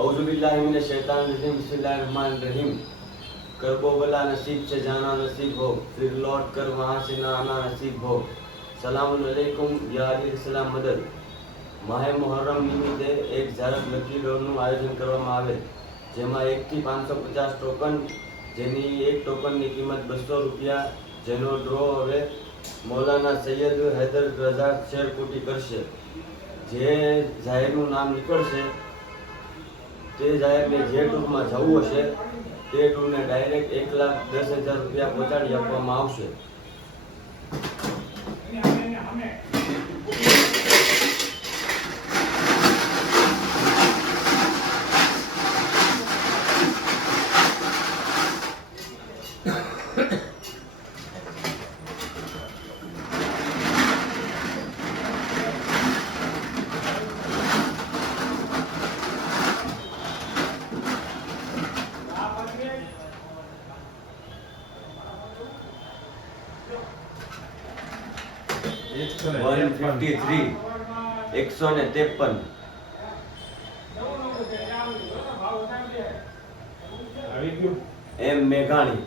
औज़ुबिल्लाहि मिनश शैतानिर रजीम बिस्मिल्लाहिर रहमानिर रहीम। करबो वाला नसीब से जाना नसीब हो, फिर लौट कर वहाँ से ना आना नसीब हो। सलामुन अलैकुम या अलैहिस्सलाम मदद। માહે મુહર્રમ નિમિત્તે એક ઝારક લકી ડ્રોનું આયોજન કરવામાં આવે, જેમાં 1 થી 550 ટોકન, જેની એક ટોકનની કિંમત 200 રૂપિયા, જેનો ડ્રો હવે મૌલાના સૈયદ હૈદર રઝા શેરકુટી કરશે. જે જાહેરનું નામ નીકળશે તે જાહેરને જે ટૂરમાં જવું હશે તે ટૂરને ડાયરેક્ટ 1,10,000 રૂપિયા પહોંચાડી આપવામાં આવશે. $153 એમ મેઘાણી